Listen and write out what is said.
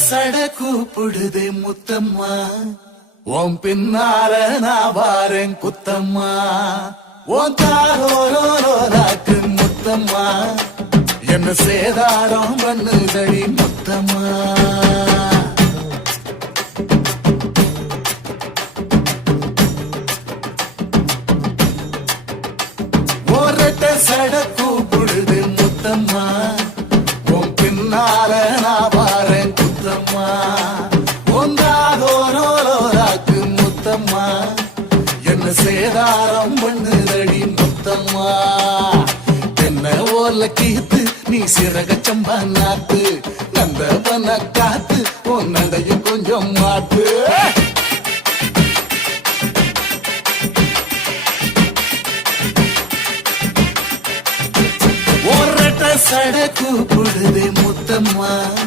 சட கூப்பிடுதே முத்தம்மா, உன் பின்னால நான் வாரேன் குத்தம்மா. உன் தாரோராக்கு முத்தம்மா, என்ன சேதாரம் பண்ணுதடி முத்தம்மா. ஒரட்ட சட கூப்பிடுது முத்தம்மா, உன் பின்னால நான் வாரேன் குத்தம்மா. ஒன்றாகோரோராக்கு முத்தம்மா, என்ன சேதாரம் பண்ணுதடி முத்தம்மா. என்ன ஓர்ல கீத்து நீ சிறக சம்பா நாத்து, நந்தவன காத்து உன் நடையும் கொஞ்சம் மாத்து. ஒரட்ட சட கூப்பிடுதே முத்தம்மா,